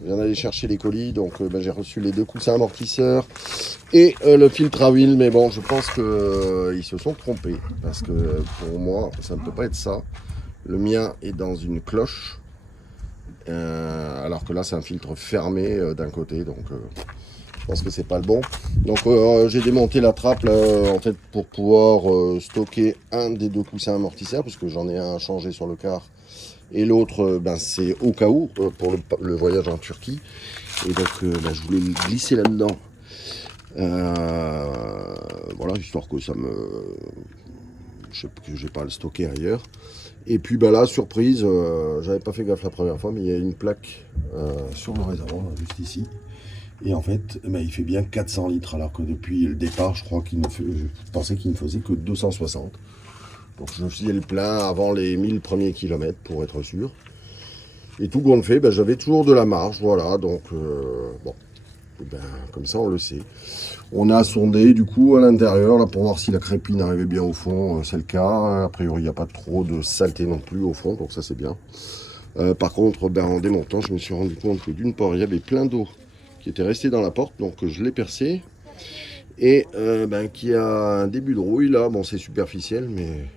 Je viens d'aller chercher les colis, donc j'ai reçu les 2 coussins amortisseurs et le filtre à huile. Mais bon, je pense qu'ils se sont trompés, parce que pour moi, ça ne peut pas être ça. Le mien est dans une cloche, alors que là, c'est un filtre fermé d'un côté, donc je pense que c'est pas le bon. Donc j'ai démonté la trappe là, en fait, pour pouvoir stocker un des 2 coussins amortisseurs, parce que j'en ai un à changer sur le car. Et l'autre, c'est au cas où, pour le voyage en Turquie. Et donc, je voulais le glisser là-dedans. Voilà, histoire que ça me... Je sais que j'ai pas à le stocker ailleurs. Et puis là, surprise, j'avais pas fait gaffe la première fois, mais il y a une plaque sur le réservoir, juste ici. Et en fait, il fait bien 400 litres, alors que depuis le départ, je pensais qu'il ne faisait que 260. Donc je me faisais le plein avant les 1000 premiers kilomètres pour être sûr. Et tout compte fait, j'avais toujours de la marge, voilà, donc bon, comme ça on le sait. On a sondé du coup à l'intérieur là pour voir si la crépine arrivait bien au fond, c'est le cas. A priori il n'y a pas trop de saleté non plus au fond, donc ça c'est bien. Par contre, en démontant, je me suis rendu compte que d'une part il y avait plein d'eau qui était restée dans la porte, donc je l'ai percé. Et qu'il y a un début de rouille là, bon c'est superficiel, mais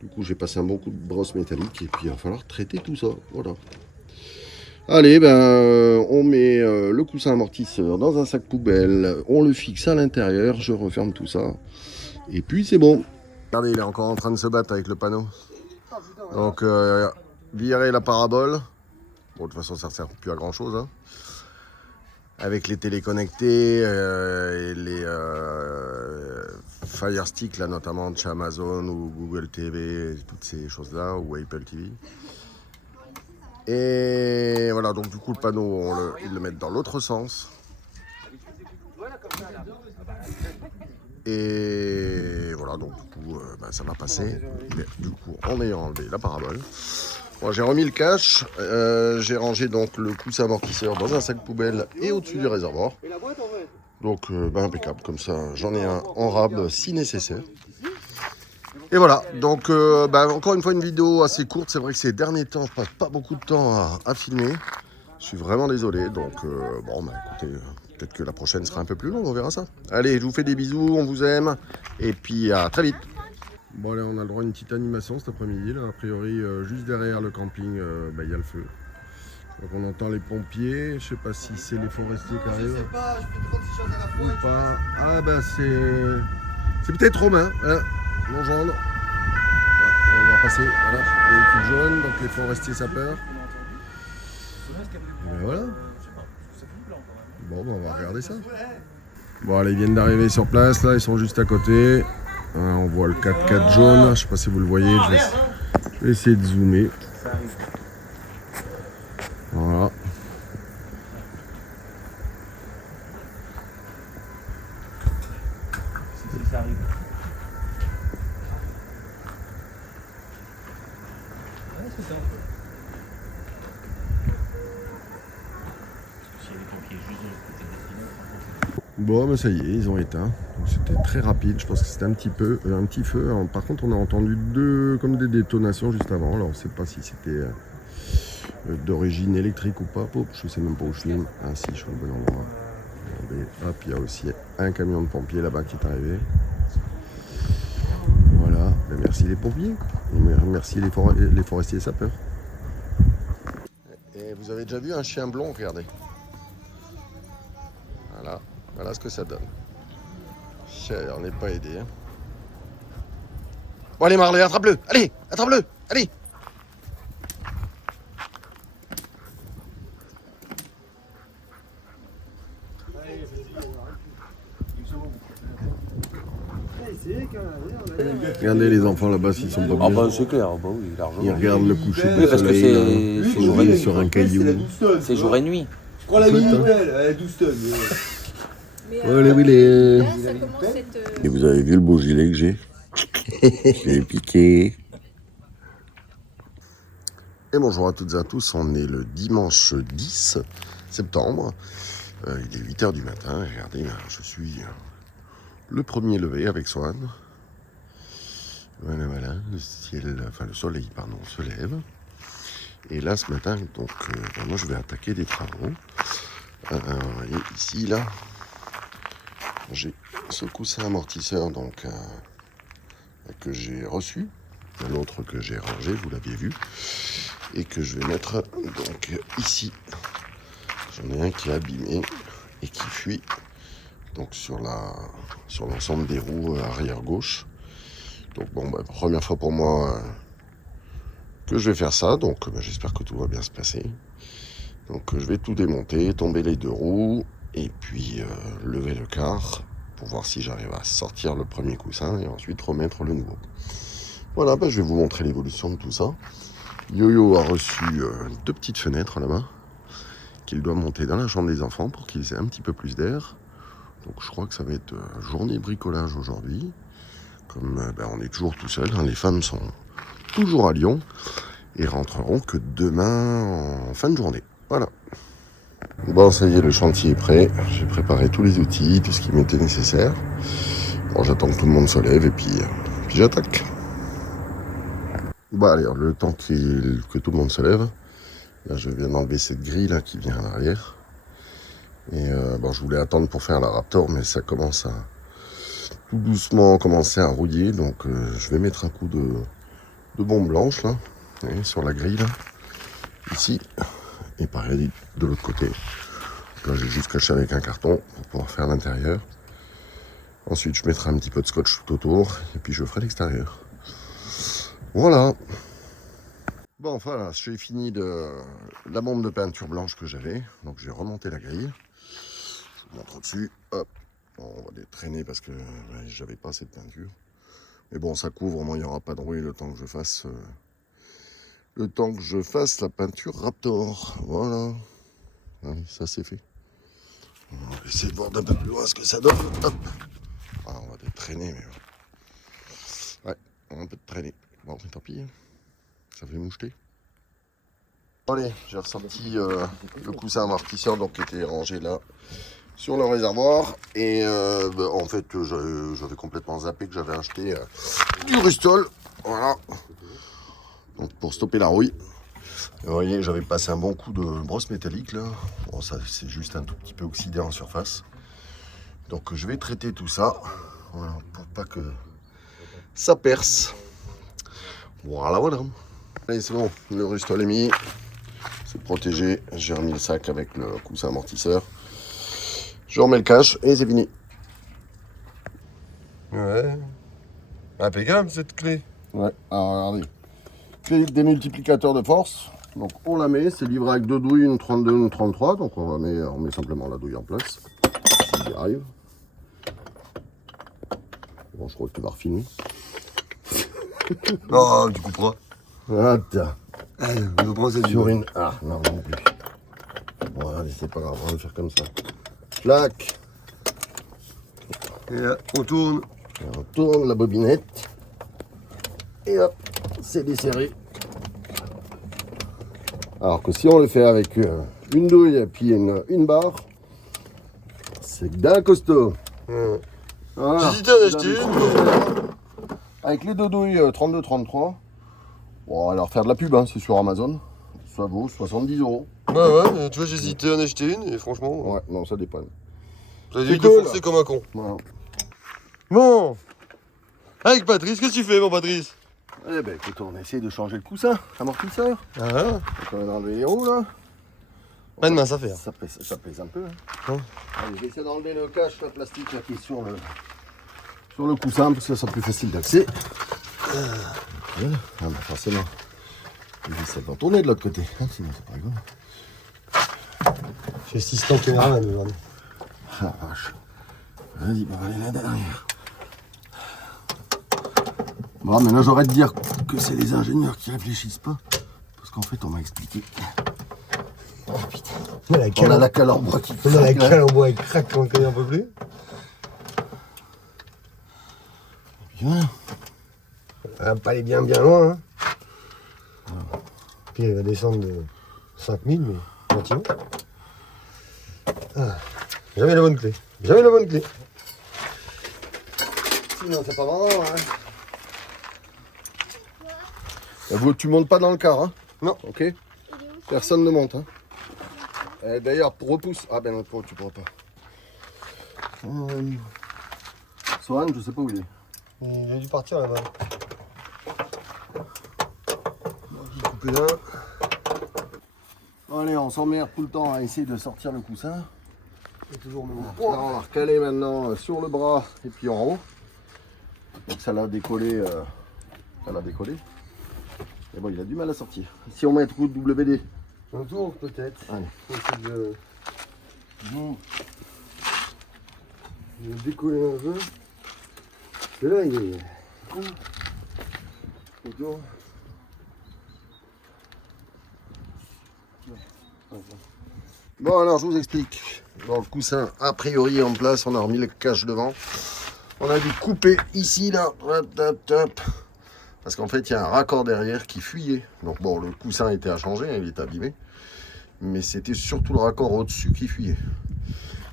du coup j'ai passé un bon coup de brosse métallique et puis il va falloir traiter tout ça, voilà. Allez, on met le coussin amortisseur dans un sac poubelle, on le fixe à l'intérieur, je referme tout ça, et puis c'est bon. Regardez, il est encore en train de se battre avec le panneau. Donc, virer la parabole. Bon, de toute façon, ça ne sert plus à grand chose. Hein. Avec les téléconnectés et les Fire Stick, là, notamment de chez Amazon ou Google TV, toutes ces choses-là, ou Apple TV. Et voilà, donc du coup le panneau, ils le mettent dans l'autre sens. Et voilà, donc du coup ça va passer. Mais du coup, en ayant enlevé la parabole, bon, j'ai remis le cache. J'ai rangé donc le coussin amortisseur dans un sac poubelle et au-dessus du réservoir. Donc impeccable, comme ça j'en ai un en rab si nécessaire. Et voilà, donc encore une fois une vidéo assez courte. C'est vrai que ces derniers temps, je passe pas beaucoup de temps à filmer. Je suis vraiment désolé, donc écoutez, peut-être que la prochaine sera un peu plus longue, on verra ça. Allez, je vous fais des bisous, on vous aime, et puis à très vite. Bon allez, on a le droit à une petite animation cet après-midi, là. A priori, juste derrière le camping, il y a le feu. Donc on entend les pompiers, je sais pas si c'est les forestiers qui arrivent. Je sais pas, je fais 36 choses à la fois. Ou pas. Ah c'est peut-être Romain, hein, mon gendre. On va passer, voilà, véhicule jaune, donc les forestiers sapeurs. Et voilà. Bon, on va regarder ça. Bon, allez, ils viennent d'arriver sur place, là, ils sont juste à côté. On voit le 4x4 jaune, je sais pas si vous le voyez, je vais essayer de zoomer. Voilà. Bon, mais ça y est, ils ont éteint. C'était très rapide, je pense que c'était un petit feu. Alors, par contre, on a entendu comme des détonations juste avant. Alors, on ne sait pas si c'était d'origine électrique ou pas. Oh, je sais même pas où je filme. Ah si, je suis au bon endroit. Regardez, hop, il y a aussi un camion de pompiers là-bas qui est arrivé. Voilà, ben, merci les pompiers. Et merci les forestiers sapeurs. Et vous avez déjà vu un chien blond, regardez. Voilà ce que ça donne. On n'est pas aidé. Hein. Bon allez Marley, attrape-le. Allez, attrape-le. Allez. Regardez les enfants là-bas s'ils sont pas bien. Ah bah c'est clair, bah oui, largement. Ils regardent le coucher Oui, du parce que soleil. c'est jour et nuit. Sur un caillou. C'est jour et nuit. Prends la mini-pelle, elle est 12 tonnes. Et vous avez vu le beau gilet que j'ai? Je l'ai piqué. Et bonjour à toutes et à tous, on est le dimanche 10 septembre. Il est 8h du matin, regardez, je suis le premier levé avec Swan. Voilà, le soleil, se lève. Et là, ce matin, donc, moi, je vais attaquer des travaux. Vous voyez ici, là, j'ai ce coussin amortisseur donc que j'ai reçu, l'autre que j'ai rangé, vous l'aviez vu, et que je vais mettre donc ici. J'en ai un qui est abîmé et qui fuit donc sur l'ensemble des roues arrière gauche. Donc bon, première fois pour moi que je vais faire ça, donc j'espère que tout va bien se passer. Donc je vais tout démonter, tomber les deux roues et puis lever le quart pour voir si j'arrive à sortir le premier coussin et ensuite remettre le nouveau. Voilà, je vais vous montrer l'évolution de tout ça. Yo-Yo a reçu 2 petites fenêtres là-bas qu'il doit monter dans la chambre des enfants pour qu'ils aient un petit peu plus d'air. Donc je crois que ça va être journée bricolage aujourd'hui. Comme on est toujours tout seul, hein, les femmes sont toujours à Lyon et rentreront que demain en fin de journée. Voilà. Bon, ça y est, le chantier est prêt. J'ai préparé tous les outils, tout ce qui m'était nécessaire. Bon, j'attends que tout le monde se lève et puis j'attaque. Bon, allez, le temps que tout le monde se lève, là, je viens d'enlever cette grille là qui vient à l'arrière. Et je voulais attendre pour faire la Raptor, mais ça commence à tout doucement commencer à rouiller. Donc, je vais mettre un coup de bombe blanche là, voyez, sur la grille là, ici. Et pareil de l'autre côté. Là, j'ai juste caché avec un carton pour pouvoir faire l'intérieur. Ensuite, je mettrai un petit peu de scotch tout autour et puis je ferai l'extérieur. Voilà. Bon, enfin, là, j'ai fini de la bombe de peinture blanche que j'avais. Donc, j'ai remonté la grille. Je vous montre au-dessus. Hop. Bon, on va les traîner parce que j'avais pas assez de peinture. Mais bon, ça couvre. Au moins, il n'y aura pas de bruit le temps que je fasse. La peinture Raptor. Voilà. Allez, ça c'est fait. On va essayer de voir d'un peu plus loin ce que ça donne. Hop. Ah, on va les traîner, mais ouais, on va un peu de traîner. Bon, tant pis. Hein. Ça fait moucheter. Allez, j'ai ressorti le coussin amortisseur donc, qui était rangé là sur le réservoir. Et en fait, j'avais complètement zappé que j'avais acheté du Rustol. Voilà. Donc pour stopper la rouille. Vous voyez, j'avais passé un bon coup de brosse métallique là. Bon, ça c'est juste un tout petit peu oxydé en surface. Donc je vais traiter tout ça. Voilà, pour pas que ça perce. Voilà, voilà. Allez, c'est bon, le Rustol est mis. C'est protégé. J'ai remis le sac avec le coussin amortisseur. Je remets le cache et c'est fini. Ouais. Impeccable cette clé. Ouais, alors regardez. Clé des multiplicateurs de force. Donc on la met, c'est livré avec 2 douilles, une 32, une 33. Donc on met simplement la douille en place. S'il y arrive. Bon, je crois que tu vas refilmer. Oh, tu couperas. Attends. Je prends cette Sur une. Ah, non, non plus. Bon, allez, c'est pas grave, on va le faire comme ça. Clac. Et là, on tourne. Et on tourne la bobinette. Et hop, c'est desserré. Alors que si on le fait avec une douille et puis une barre, c'est d'un costaud. Voilà. J'hésitais à en acheter une. Avec les 2 douilles 32-33. Bon, alors faire de la pub, hein, c'est sur Amazon. Ça vaut 70 €. Ouais, tu vois, j'hésitais à en acheter une et franchement, Ouais, non, ça dépanne. j'ai C'est dû te cool. forcer comme un con. Voilà. Bon. Avec Patrice, qu'est-ce que tu fais, mon Patrice? Eh ben écoute, on essaie de changer le coussin amortisseur. Ah, Donc on va enlever les roues là. pas de mince à faire. Ça pèse un peu. Hein. Ouais. Allez, je vais essayer d'enlever le cache, le plastique là, qui est sur le coussin parce que ça sera plus facile d'accès. Voilà. Ah bah forcément. Ça va tourner de l'autre côté, hein, sinon c'est pas rigolo. J'ai 600 caméramans aujourd'hui. Ah la vache. Vas-y, on va aller là derrière. Bon, mais là j'aurais de dire que c'est les ingénieurs qui réfléchissent pas. Parce qu'en fait, on m'a expliqué. Oh putain. On a la cale en bois qui craque. On a la cale en bois, elle craque, on ne connaît un peu plus. Bien. Elle va pas aller bien loin. Hein. Puis elle va descendre de 5000, mais gentiment. Ah. Jamais la bonne clé. Jamais la bonne clé. Sinon, c'est pas marrant, hein. Tu montes pas dans le car, hein? Non. Ok. Personne ne monte, hein. D'ailleurs, repousse. Ah ben non, tu pourras pas. Sohan, je sais pas où il est. Il a dû partir là-bas. J'ai coupé là. Allez, on s'emmerde tout le temps à essayer de sortir le coussin. C'est toujours le Là, on va recaler maintenant sur le bras et puis en haut. Donc ça l'a décollé. Mais bon, il a du mal à sortir. Si on met un trou de WD. Un tour peut-être. Allez. Faut essayer de... Bon. Je vais décoller un peu. Et là, il est... Autour. Bon, alors je vous explique. Bon, le coussin, a priori en place, on a remis le cache devant. On a dû couper ici, là. Hop, hop, hop. Parce qu'en fait, il y a un raccord derrière qui fuyait. Donc bon, le coussin était à changer, il est abîmé. Mais c'était surtout le raccord au-dessus qui fuyait.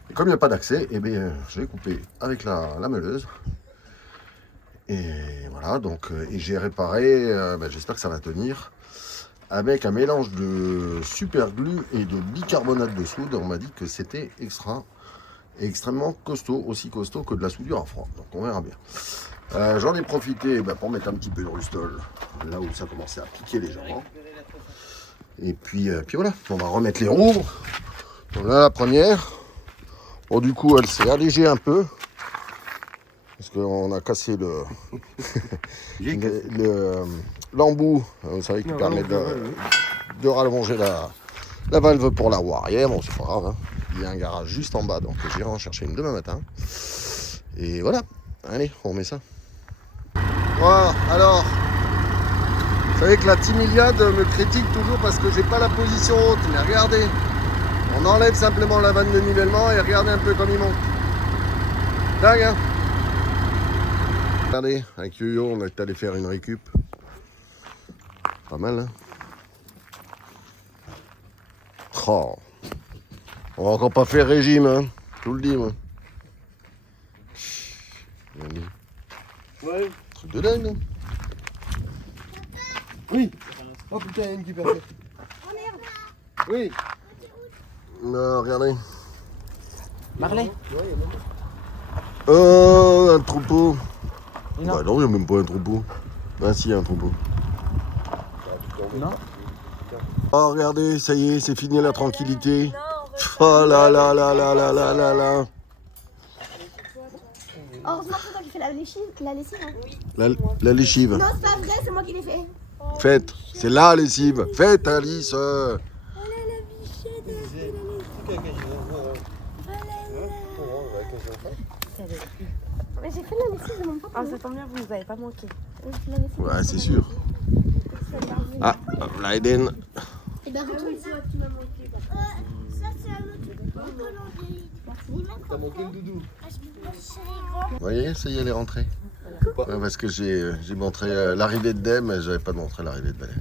Et comme il n'y a pas d'accès, eh bien, je l'ai coupé avec la meuleuse. Et voilà, donc, et j'ai réparé, j'espère que ça va tenir, avec un mélange de super glue et de bicarbonate de soude. On m'a dit que c'était extrêmement costaud, aussi costaud que de la soudure à froid. Donc on verra bien. J'en ai profité pour mettre un petit peu de rustol, là où ça commençait à piquer légèrement. Et puis voilà, on va remettre les roues. Donc là, la première. Bon, du coup, elle s'est allégée un peu. Parce qu'on a cassé l'embout, vous savez, qui permet de rallonger la valve pour la roue arrière. Bon, c'est pas grave, hein. Il y a un garage juste en bas, donc j'irai en chercher une demain matin. Et voilà, allez, on met ça. Voilà, alors, vous savez que la team Iliad me critique toujours parce que j'ai pas la position haute, mais regardez, on enlève simplement la vanne de nivellement et regardez un peu comme il monte. Dingue, hein. Regardez, avec Yo-Yo, on est allé faire une récup. Pas mal, hein. Oh. On va encore pas faire régime, hein. Je vous le dis, moi. Ouais. Truc de dingue, hein. Oui. Oh putain, il y a une qui perd. Oui. Non, regardez. Marley. Oh, un troupeau. Non. Bah non, il n'y a même pas un troupeau. Ben si, il y a un troupeau. Non. Oh, regardez, ça y est, c'est fini la tranquillité. Oh là là là là là là là là. Heureusement que c'est toi qui fais la lessive, hein. La lessive. Non, c'est pas vrai, c'est moi qui l'ai fait. Faites, c'est la lessive. Faites, Alice. Oh là la bichette, elle a fait la lessive. Mais j'ai fait la lessive de mon papa. Ah, ça tombe bien, vous nous avez pas manqué. Ouais, c'est sûr. Ah, là, Eden. Et ben, retourne ça. Tu m'as manqué. Ça, c'est un autre calendrier. T'as manqué le doudou. Vous voyez, ça y est, elle est rentrée. Ouais, parce que j'ai montré l'arrivée de Dem, mais j'avais pas montré l'arrivée de Valérie.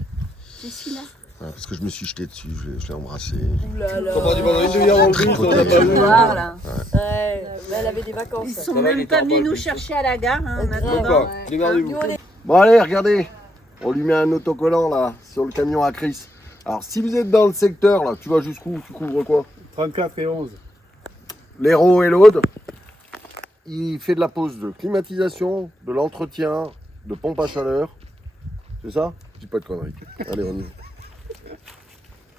Je suis là. Ouais, parce que je me suis jeté dessus, je l'ai embrassé. Oulala. T'as pas dit pendant une demi-heure dans le bus, on a pas vu. Voir, là. Ouais, mais elle avait des vacances. Ils sont même pas venus nous chercher à la gare, hein, en attendant. Pourquoi? Regardez-vous. Bon, allez, regardez. On lui met un autocollant, là, sur le camion à Chris. Alors, si vous êtes dans le secteur, là, tu vas jusqu'où? Tu couvres quoi? 34 et 11. L'Hérault et l'Aude. Il fait de la pose de climatisation, de l'entretien, de pompe à chaleur. C'est ça? Je dis pas de conneries. Allez, on y va.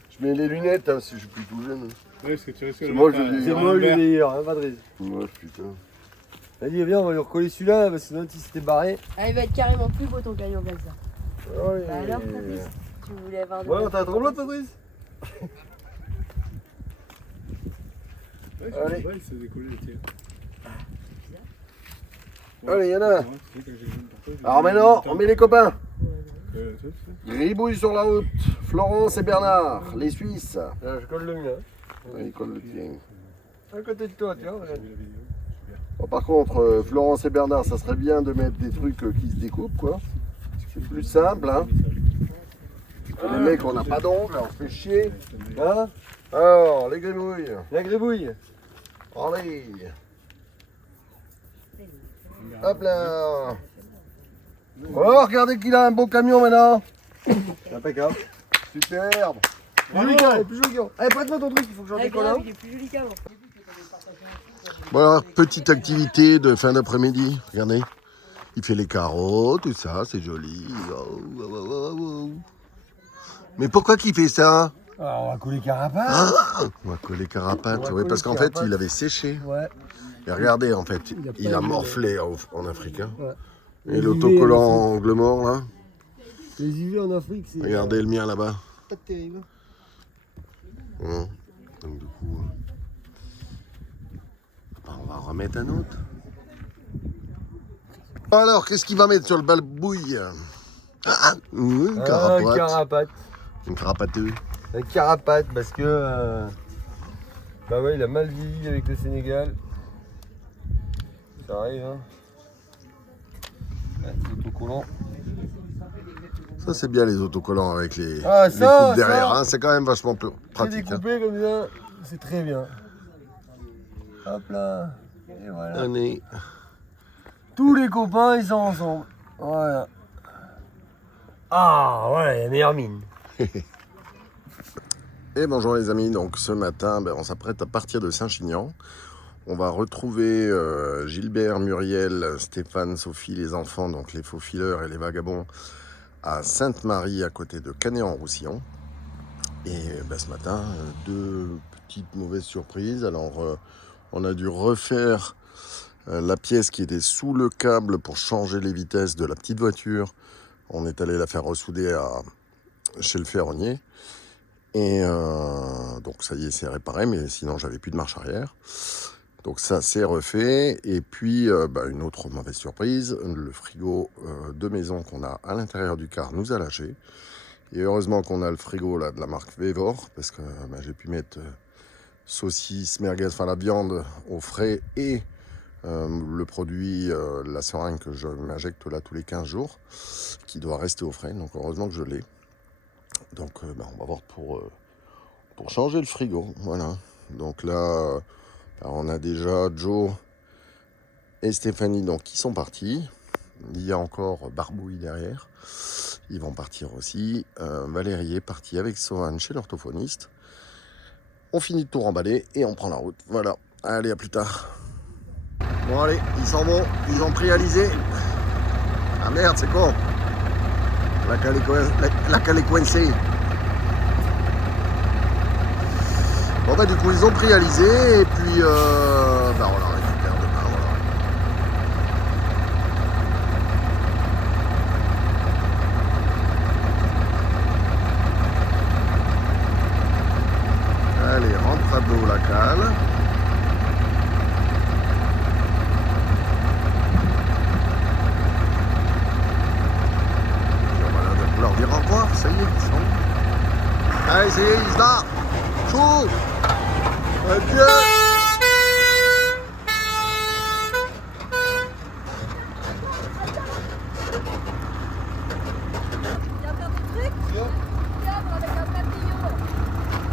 Je mets les lunettes, hein, si je suis plus tout jeune. Oui, parce que tu risques de moi, je mettre dis- C'est un moi le vert. meilleur, hein, Patrice. Ouais, putain. Vas-y, viens, on va lui recoller celui-là, parce que sinon, il s'était barré. Ah, il va être carrément plus beau ton camion comme ça. Ouais. Bah alors, Fabrice, tu voulais avoir de... Ouais, t'as un tremblant, Patrice? Ouais, Allez. ouais, il s'est décollé le tien. Allez, y'en a. Ouais, tu sais, quand j'ai vu pour toi, j'ai Alors vu maintenant, le temps. on met les copains. Ça, Gribouille sur la route. Florence et Bernard, les Suisses. Je colle le mien. Ouais, il colle le tien. À côté de toi, tu vois. j'ai vu la vidéo. Bon, par contre, Florence et Bernard, ça serait bien de mettre des trucs qui se découpent, quoi. C'est plus simple, hein. Les mecs, on n'a pas d'ongles, on se fait chier. Hein? Alors, les gribouilles. La gribouille. Allez. Hop là. Oh, regardez qu'il a un beau camion maintenant. Impeccable. Superbe. Plus joli qu'avant, plus joli qu'avant. Allez, prête-moi ton truc, il faut que j'en décolle un. Il est plus joli qu'avant. Voilà, petite activité de fin d'après-midi. Regardez. Il fait les carreaux, tout ça, c'est joli. Oh, oh, oh, oh, oh. Mais pourquoi qu'il fait ça? Alors, on va coller carapace. Ah, on va coller carapace. Oui, parce qu'en fait, il avait séché. Ouais. Et regardez, en fait, il a pas morflé en Afrique. Hein. Ouais. Et l'autocollant angle mort, là. Les UV en Afrique, c'est. Regardez le mien là-bas. Pas terrible. Donc du coup, on va remettre un autre. Alors, qu'est-ce qu'il va mettre sur le balbouille? Une carapate. Un carapate. Une carapateux. Un carapate parce que. Bah ouais, il a mal vieilli avec le Sénégal. Ça arrive, hein. Ouais, c'est autocollant. Ça, c'est bien les autocollants avec les, les ça, coupes derrière. ça. Hein. C'est quand même vachement pratique. C'est découpé comme ça, c'est très bien. Hop là. Et voilà. Allez. Tous les copains, ils sont ensemble. Voilà. Ah, ouais, la meilleure mine. Et bonjour les amis, donc ce matin, on s'apprête à partir de Saint-Chinian. On va retrouver Gilbert, Muriel, Stéphane, Sophie, les enfants, donc les faux fileurs et les vagabonds, à Sainte-Marie, à côté de Canet-en-Roussillon. Et ce matin, deux petites mauvaises surprises. Alors, on a dû refaire la pièce qui était sous le câble pour changer les vitesses de la petite voiture. On est allé la faire ressouder chez le ferronnier. Et donc ça y est, c'est réparé, mais sinon j'avais plus de marche arrière. Donc ça c'est refait. Et puis une autre mauvaise surprise, le frigo de maison qu'on a à l'intérieur du car nous a lâché. Et heureusement qu'on a le frigo là, de la marque Vevor, parce que j'ai pu mettre saucisse, merguez, enfin la viande au frais et le produit, la seringue que je m'injecte là tous les 15 jours, qui doit rester au frais. Donc heureusement que je l'ai. Donc on va voir pour changer le frigo, voilà. Donc là, on a déjà Joe et Stéphanie donc, qui sont partis. Il y a encore Barbouille derrière. Ils vont partir aussi. Valérie est partie avec Sohan chez l'orthophoniste. On finit de tout remballer et on prend la route. Voilà, allez, à plus tard. Bon allez, ils s'en vont, ils ont pris Alizé. Ah merde, c'est con. La calée coincée. Bon du coup ils ont pris Alizé et puis on la récupère demain. Voilà. Allez, rentre à dos la cale. Leur dire au revoir, ça y est, ils sont. Allez, ça y est, ils se barrent. Chou. Adieu.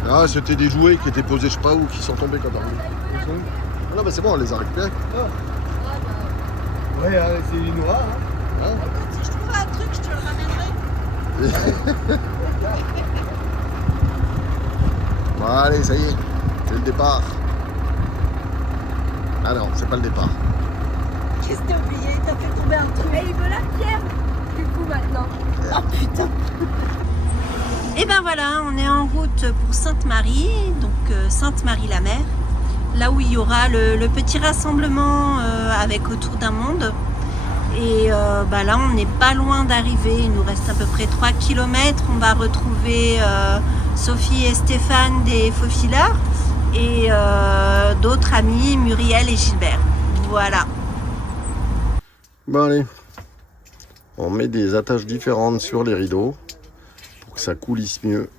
Ah, c'était des jouets qui étaient posés je sais pas où, qui sont tombés quand on arrive. Ah non, c'est bon, on les a récupérés. Ouais, c'est les noirs. Hein. Si je trouve un truc, je te le ramènerai. Bon, allez, ça y est, c'est le départ. Ah non, c'est pas le départ. Qu'est-ce que t'as oublié? T'as fait tomber un truc. Et il veut la pierre, du coup, maintenant. Oh putain. Et ben voilà, on est en route pour Sainte-Marie, donc Sainte-Marie-la-Mer, là où il y aura le petit rassemblement avec Autour d'un monde. Et là, on n'est pas loin d'arriver, il nous reste à peu près 3 km. On va retrouver Sophie et Stéphane des Faux Fileurs et d'autres amis, Muriel et Gilbert. Voilà. Bon allez, on met des attaches différentes sur les rideaux pour que ça coulisse mieux.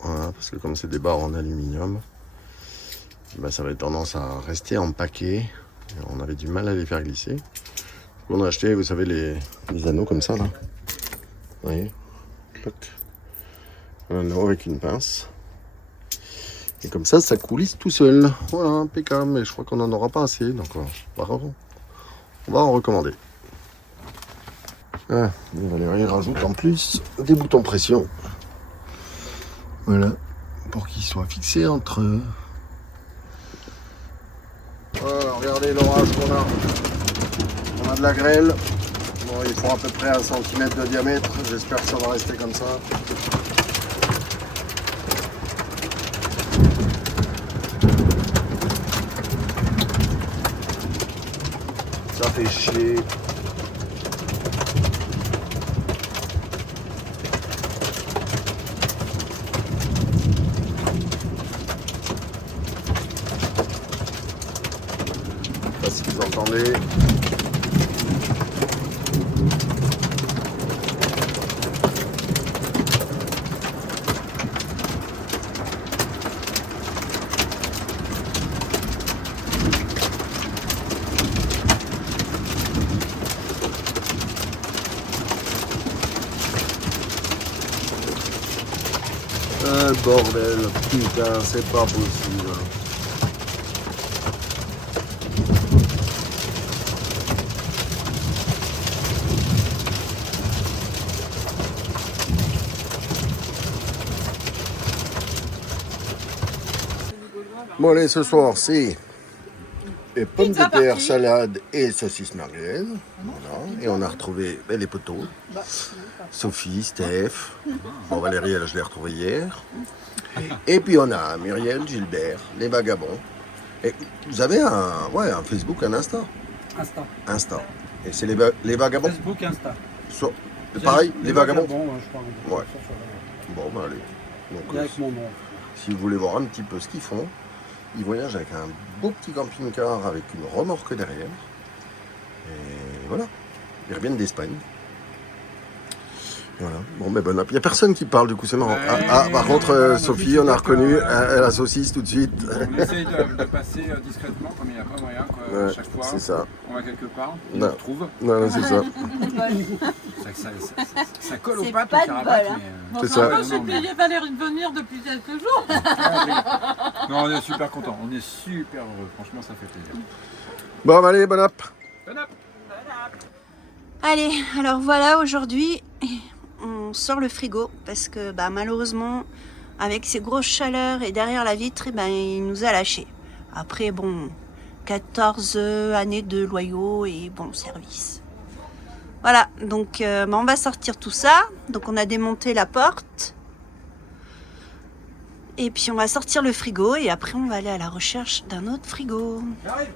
Voilà, parce que comme c'est des barres en aluminium, ça avait tendance à rester empaqué. On avait du mal à les faire glisser. On a acheté, vous savez, les anneaux comme ça là. Vous voyez, un anneau avec une pince. Et comme ça, ça coulisse tout seul. Voilà, impeccable. Mais je crois qu'on n'en aura pas assez, donc on va en recommander. Ah, Valérie rajoute en plus des boutons pression. Voilà, pour qu'ils soient fixés entre eux. Voilà, regardez l'orage qu'on a. On a de la grêle. Bon, ils font à peu près 1 cm de diamètre. J'espère que ça va rester comme ça. Ça fait chier. Je sais pas si vous entendez. Bordel, putain, c'est pas possible. Bon allez, ce soir c'est pommes de terre, salade et saucisse merguez. Voilà. Et on a retrouvé les poteaux. Sophie, Steph. Bon, Valérie, elle, je l'ai retrouvée hier. Et puis on a Muriel, Gilbert, les vagabonds. Et vous avez un Facebook, un Insta. Insta. Et c'est les vagabonds. Facebook, Insta. Pareil, les vagabonds. Je crois. Ouais. Bon, ben allez. Donc, Avec mon nom. si vous voulez voir un petit peu ce qu'ils font, ils voyagent avec un beau petit camping-car avec une remorque derrière. Et voilà. Ils reviennent d'Espagne. Voilà. Bon, mais bon, il n'y a personne qui parle, du coup, c'est marrant. Par contre, Sophie, on a reconnu la saucisse tout de suite. On essaye de passer discrètement, comme il n'y a pas moyen, quoi. Ouais, À chaque fois, c'est ça. on va quelque part, on Non. se retrouve. Non, c'est ça. Ça colle aux C'est pattes, pas au de carapace, bol, hein. mais, C'est ça. J'ai payé Valérie de venir depuis quelques jours. Non, on est super contents, on est super heureux. Franchement, ça fait plaisir. Bon, allez, bon app. Bon app. Allez, alors voilà, aujourd'hui, on sort le frigo parce que malheureusement, avec ces grosses chaleurs et derrière la vitre, il nous a lâchés. Après, bon, 14 années de loyaux et bon service. Voilà, donc on va sortir tout ça. Donc on a démonté la porte. Et puis on va sortir le frigo et après on va aller à la recherche d'un autre frigo. J'arrive.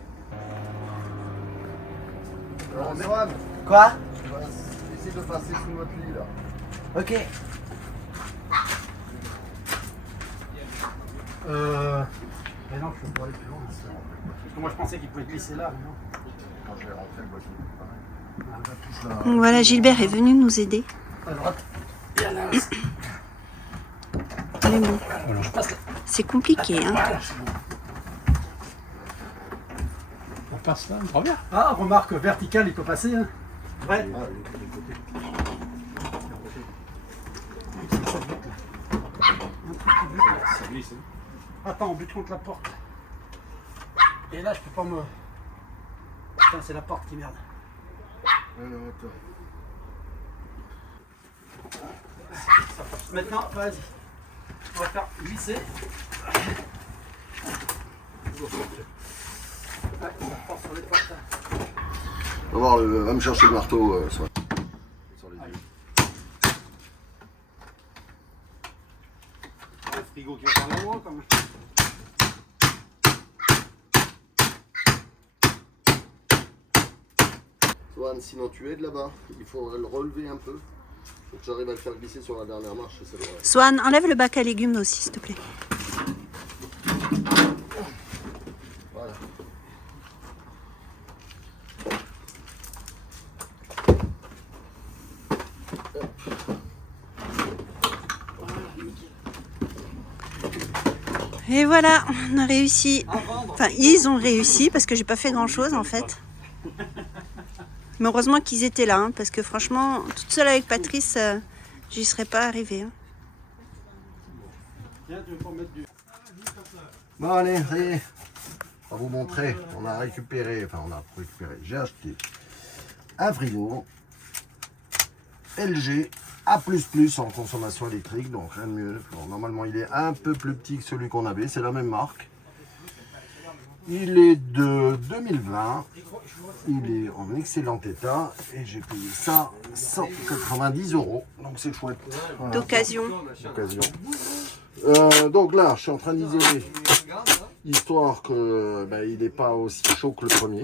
Alors, Swan, Quoi? essaye de passer sous notre lit, là. Ok. Mais non, je peux pas aller plus loin. Parce que moi je pensais qu'il pouvait glisser là, mais non. Quand je vais rentrer, le voiture, pareil. Ah, bah, plus là. Donc voilà, Gilbert est venu nous aider. À droite. Et à la Mais bon, Voilà, je passe là. c'est compliqué, hein. Voilà, c'est bon. On passe là, trop bien. Ah, remarque, vertical, il peut passer. Hein. Ouais. Ah, oui. C'est ça, vite, là. Un truc qui bute, là. Ça glisse, hein. Attends, on bute contre la porte. Et là, je peux pas me... Putain, c'est la porte qui merde. Alors, attends. Ça passe. Maintenant, vas-y. On va faire glisser. Ouais, ça force sur les portes. Va voir, va me chercher le marteau, Swan. Sur les yeux. Le frigo qui va par là-haut, comme... Swan, sinon tu aides là-bas. Il faudrait le relever un peu. Faut que j'arrive à le faire glisser sur la dernière marche. Ça devrait... Swan, enlève le bac à légumes aussi, s'il te plaît. Voilà. Et voilà, on a réussi. Enfin, ils ont réussi parce que j'ai pas fait grand chose en fait. Mais heureusement qu'ils étaient là, hein, parce que franchement, toute seule avec Patrice, j'y serais pas arrivée. Hein. Tiens, tu veux pas mettre du... Bon, allez, ça y est. On va vous montrer. On a récupéré, j'ai acheté un frigo LG A++ en consommation électrique, donc rien de mieux. Bon, normalement, il est un peu plus petit que celui qu'on avait, c'est la même marque. Il est de 2020, il est en excellent état et j'ai payé ça 190 €, donc c'est chouette. Voilà. D'occasion. D'occasion. Donc là, je suis en train d'isoler, histoire que il n'est pas aussi chaud que le premier.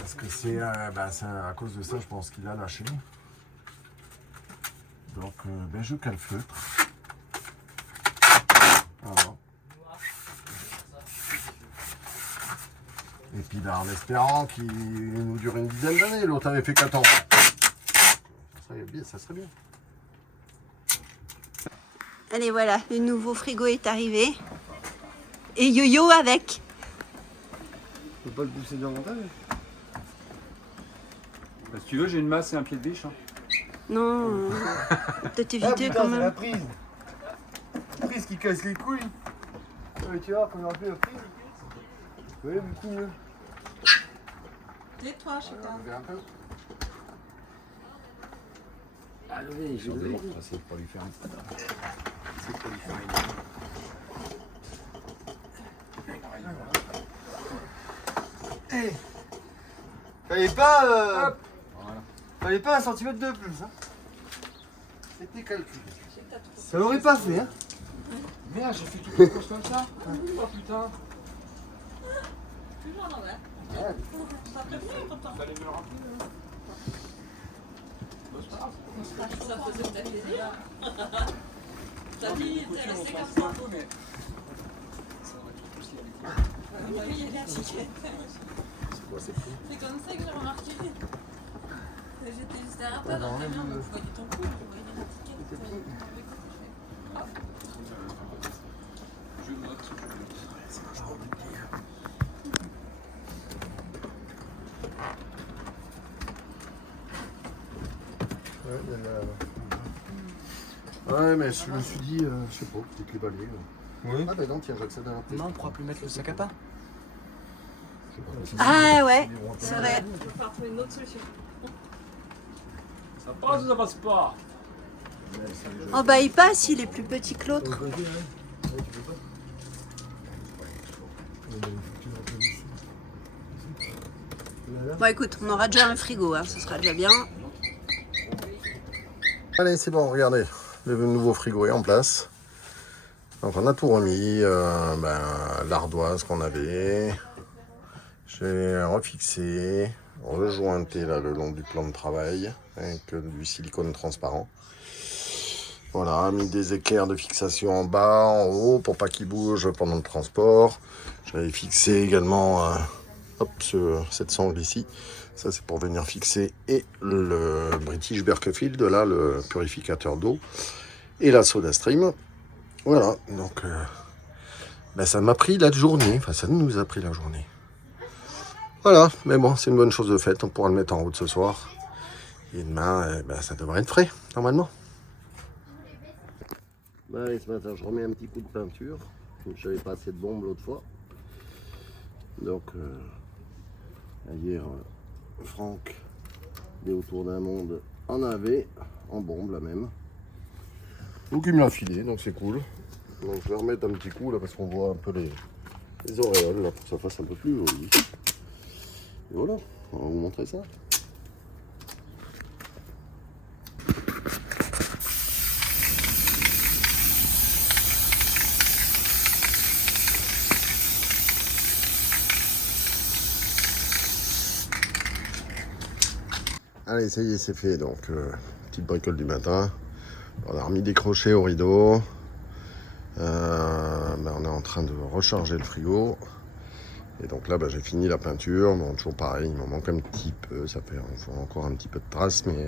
Parce que c'est à cause de ça, je pense qu'il a lâché. Donc je calfeutre. Voilà. Et puis en espérant qu'il nous dure une dizaine d'années, l'autre avait fait 14 ans. Ça serait bien. Allez, voilà, le nouveau frigo est arrivé. Et Yo-Yo avec. Faut pas le pousser davantage. Bah, si tu veux, j'ai une masse et un pied de biche. Hein. Non, peut-être éviter quand C'est la même. prise. La prise qui casse les couilles. Ouais, tu vois, quand on aura plus la prise. Oui, beaucoup mieux. Tais-toi, Chita. Ah oui, j'ai oublié. C'est pour lui faire un peu. Hey. Fallait pas. Fallait pas 1 centimètre de plus. Hein. C'était calculé. Ça l'aurait pas fait. Hein. Merde, j'ai fait toutes les courses comme ça. Oh putain. Toujours à l'envers. Ça te plaît, pourtant. Vous allez me le rappeler. Ça faisait peut-être plaisir. Ta fille était restée comme ça. Mais... Oui, il y a des tickets. C'est comme ça que j'ai remarqué. J'étais juste derrière toi dans le camion, donc je voyais ton cou, je voyais les tickets. Je note. Ouais, mais je me suis dit, je sais pas, peut-être les balais. Oui. Ah non, tiens, j'accède à la tête. Non, on pourra plus mettre le sac à pas. Ah ouais, c'est vrai. On peut faire trouver une autre solution. Ça passe ou ça passe pas? Oh bah il passe, il est plus petit que l'autre. Bon écoute, on aura déjà un frigo, hein, ce sera déjà bien. Allez, c'est bon, regardez, le nouveau frigo est en place. Donc on a tout remis, l'ardoise qu'on avait. J'ai refixé, rejointé là le long du plan de travail avec du silicone transparent. Voilà, mis des équerres de fixation en bas, en haut pour pas qu'ils bougent pendant le transport. J'avais fixé également cette sangle ici. Ça c'est pour venir fixer et le British Berkefield, là le purificateur d'eau et la SodaStream. Voilà, donc ça m'a pris la journée, enfin ça nous a pris la journée. Voilà, mais bon, c'est une bonne chose de faite, on pourra le mettre en route ce soir. Et demain, ça devrait être frais, normalement. Ce matin, je remets un petit coup de peinture. Je n'avais pas assez de bombe l'autre fois. Donc, hier, Franck, des Autour d'un Monde, en avait, en bombe la même. Donc il me l'a filé, donc c'est cool. Donc je vais remettre un petit coup là parce qu'on voit un peu les auréoles là pour que ça fasse un peu plus joli. Et voilà, on va vous montrer ça. Allez, ça y est, c'est fait. Donc, petite bricole du matin. On a remis des crochets au rideau. On est en train de recharger le frigo. Et donc là, j'ai fini la peinture. Bon, toujours pareil, il m'en manque un petit peu. Ça fait encore un petit peu de traces, mais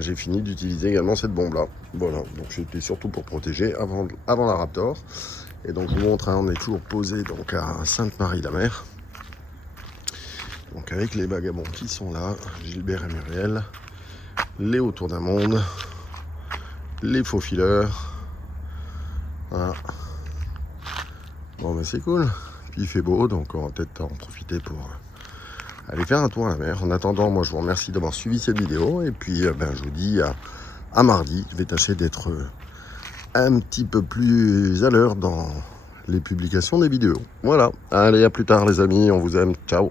j'ai fini d'utiliser également cette bombe-là. Voilà, donc c'était surtout pour protéger avant la Raptor. Et donc, je vous montre, on est toujours posé donc, à Sainte-Marie-la-Mer. Donc avec les vagabonds qui sont là, Gilbert et Muriel, les Autour d'un Monde, les faux fileurs. Voilà. Bon c'est cool. Puis il fait beau, donc on va peut-être en profiter pour aller faire un tour à la mer. En attendant, moi je vous remercie d'avoir suivi cette vidéo et puis je vous dis à mardi. Je vais tâcher d'être un petit peu plus à l'heure dans les publications des vidéos. Voilà, allez à plus tard les amis, on vous aime, ciao.